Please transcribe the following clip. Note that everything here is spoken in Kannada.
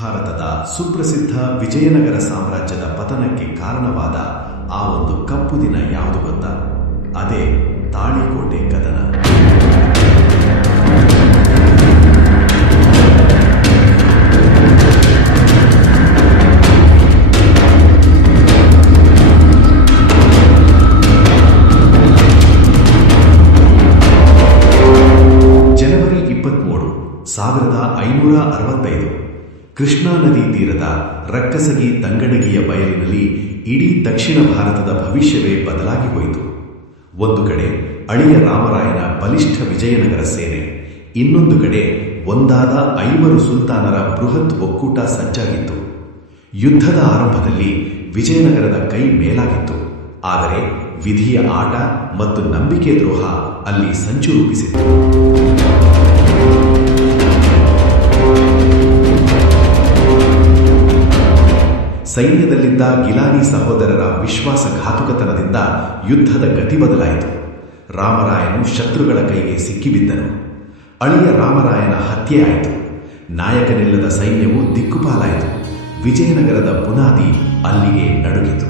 ಭಾರತದ ಸುಪ್ರಸಿದ್ಧ ವಿಜಯನಗರ ಸಾಮ್ರಾಜ್ಯದ ಪತನಕ್ಕೆ ಕಾರಣವಾದ ಆ ಒಂದು ಕಪ್ಪು ದಿನ ಯಾವುದು ಗೊತ್ತಾ? ಅದೇ ತಾಳಿಕೋಟೆ ಕದನ. ಜನವರಿ 23, 1565 ಕೃಷ್ಣಾ ನದಿ ತೀರದ ರಕ್ಕಸಗಿ ತಂಗಡಗಿಯ ಬಯಲಿನಲ್ಲಿ ಇಡೀ ದಕ್ಷಿಣ ಭಾರತದ ಭವಿಷ್ಯವೇ ಬದಲಾಗಿ ಹೋಯಿತು. ಒಂದು ಕಡೆ ಅಳಿಯ ರಾಮರಾಯನ ಬಲಿಷ್ಠ ವಿಜಯನಗರ ಸೇನೆ, ಇನ್ನೊಂದು ಕಡೆ ಒಂದಾದ 5 ಸುಲ್ತಾನರ ಬೃಹತ್ ಒಕ್ಕೂಟ ಸಜ್ಜಾಗಿತ್ತು. ಯುದ್ಧದ ಆರಂಭದಲ್ಲಿ ವಿಜಯನಗರದ ಕೈ ಮೇಲಾಗಿತ್ತು. ಆದರೆ ವಿಧಿಯ ಆಟ ಮತ್ತು ನಂಬಿಕೆ ದ್ರೋಹ ಅಲ್ಲಿ ಸಂಚು ರೂಪಿಸಿತು. ಸೈನ್ಯದಲ್ಲಿದ್ದ ಗಿಲಾನಿ ಸಹೋದರರ ವಿಶ್ವಾಸಘಾತುಕತನದಿಂದ ಯುದ್ಧದ ಗತಿ ಬದಲಾಯಿತು. ರಾಮರಾಯನು ಶತ್ರುಗಳ ಕೈಗೆ ಸಿಕ್ಕಿಬಿದ್ದನು. ಅಳಿಯ ರಾಮರಾಯನ ಹತ್ಯೆಯಾಯಿತು. ನಾಯಕನಿಲ್ಲದ ಸೈನ್ಯವು ದಿಕ್ಕುಪಾಲಾಯಿತು. ವಿಜಯನಗರದ ಬುನಾದಿ ಅಲ್ಲಿಗೆ ನಡುಗಿತು.